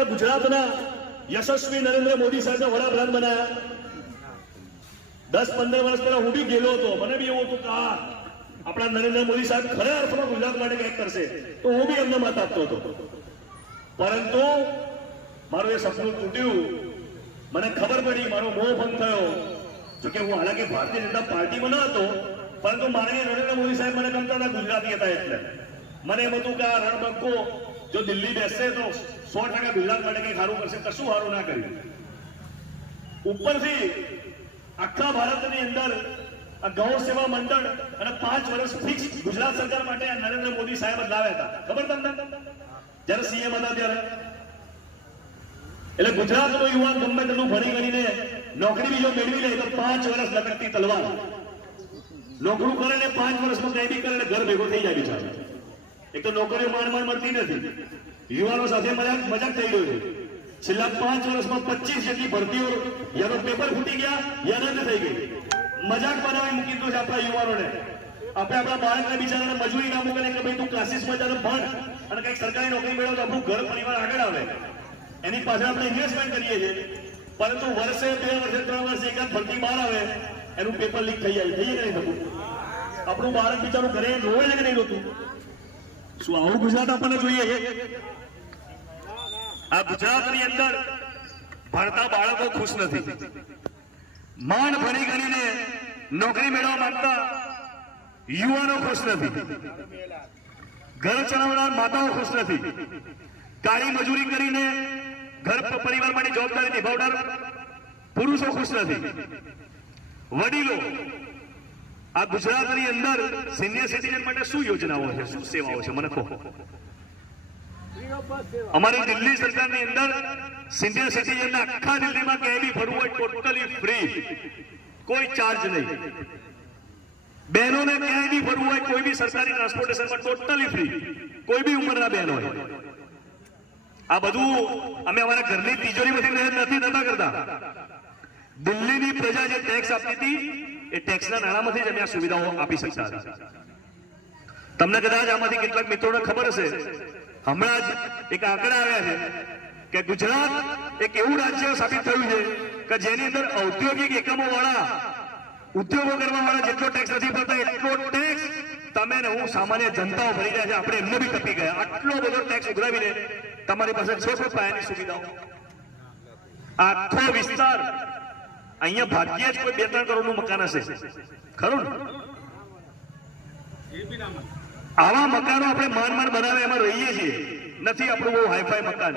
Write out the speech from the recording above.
આપણા ગુજરાતના યશસ્વી નરેન્દ્ર મોદી સાહેબને વડાપ્રધાન બનાયા। 10-15 વર્ષ પહેલા હું બી ગયેલો હતો, મને બી એવું હતું કે આપણા નરેન્દ્ર મોદી સાહેબ ખરા અર્થમાં ગુજરાત માટે કંઈક કરશે, તો હું બી એમને મત આપતો હતો। પરંતુ મારું એ સપનું તૂટ્યું, મને ખબર પડી, મારો મોહ ભંગ થયો। જોકે હું હાલાકી ભારતીય જનતા પાર્ટીમાં ન હતો, પરંતુ માનનીય નરેન્દ્ર મોદી સાહેબ મને ગમતા હતા, ગુજરાતી હતા, એટલે મને એમ હતું કે આ રણબંકો જો દિલ્હી બેસશે તો 100% ગુજરાત માટે કંઈક સારું કરશે, કશું સારું ના કર્યું। ઉપરથી આખા ભારતની અંદર આ ગૌ સેવા મંડળ અને 5 વર્ષ ફિક્સ ગુજરાત સરકાર માટે આ નરેન્દ્ર મોદી સાહેબ જ લાવ્યા હતા, ખબર તમને? જ્યારે સીએમ હતા ત્યારે એટલે ગુજરાતનો યુવાન ગમે તેટલું ભણી ગણીને નોકરી બીજો મેળવી લે તો 5 વર્ષ લટકતી તલવાર, નોકરી કરે ને 5 વર્ષમાં કઈ બી કરે ને ઘર ભેગો થઈ જાય બિચારો। એક તો નોકરીઓ માંડ મળતી નથી, યુવાનો સાથે મજાક થઈ ગયો છે। છેલ્લા 5 વર્ષમાં 25 જેટલી ભરતીઓ યાનો પેપર ફૂટી ગયા, યા રદ થઈ ગઈ, મજાક બનાવી મૂકી દીધો છે આપણા યુવાનોને। આપણે આપણા બાળકને બિચારાને મજૂરી ના મૂકે કે ભાઈ તું ક્લાસીસમાં જાને ભણ અને કંઈક સરકારી નોકરી મેળવો તો આપણું ઘર પરિવાર આગળ આવે, એની પાછળ આપણે ઇન્વેસ્ટમેન્ટ કરીએ છીએ। પરંતુ વર્ષે 2 વર્ષે 3 વર્ષે એકાદ ભરતી બહાર આવે, એનું પેપર લીક થઈ જાય, થઈ જાય નહીં, આપણું બાળક બિચારું ઘરે રોવે છે કે નહીં રોતું? શું આવું ગુજરાત આપણને જોઈએ છે? આ ગુજરાતની અંદર ભણતા બાળકો ખુશ નથી, માંડ ભણી ગણીને નોકરી મેળવવા માંગતા યુવાનો ખુશ નથી, ઘર ચલાવનાર માતાઓ ખુશ નથી, કાળી મજૂરી કરીને ઘર પરિવાર માટે જવાબદારી નિભાવનાર પુરુષો ખુશ નથી, વડીલો આ ગુજરાતની અંદર સિનિયર સિટીઝન માટે શું યોજનાઓ છે, શું સેવાઓ છે, મને કહો। અમારી દિલ્હી સરકારની અંદર સિનિયર સિટીઝન આખા દિલ્હીમાં ક્યાંય બી ફરવું હોય ટોટલી ફ્રી, કોઈ ચાર્જ નહીં। બહેનોને ક્યાંય બી ફરવું હોય કોઈ બી સરકારી ટ્રાન્સપોર્ટેશનમાં ટોટલી ફ્રી, કોઈ બી ઉંમરના બહેનો હોય। આ બધું અમે અમારા ઘરની તિજોરીમાંથી નથી નતા કરતા, દિલ્હીની પ્રજા જે ટેક્સ આપતી હતી એ ટેક્સના નાણાંમાંથી જ અમે આ સુવિધાઓ આપી શકતા હતા। તમને કદાચ આમાંથી કેટલાક મિત્રોને ખબર હશે, હમણાં જ એક આંકડા આવ્યા છે કે ગુજરાત એક એવું રાજ્ય સાબિત થયું છે કે જેની અંદર ઔદ્યોગિક એકમો વાળા, ઉદ્યોગો કરવા વાળા જેટલો ટેક્સ નથી ભરતા એટલો ટેક્સ તમે ને હું સામાન્ય જનતાઓ ભરી રહ્યા છે। આપણે એમને બી ટપી ગયા, આટલો બધો ટેક્સ ઉઘરાવીને તમારી પાસે છે પાયાની સુવિધાઓ। આખો વિસ્તાર અહીંયા ભાગ્યે જ કોઈ 2-3 કરોડનું મકાન હશે, ખરું ને? આવા મકાનો આપણે માંડ બનાવે એમાં રહીએ છીએ, નથી આપણું બહુ હાઈફાઈ મકાન।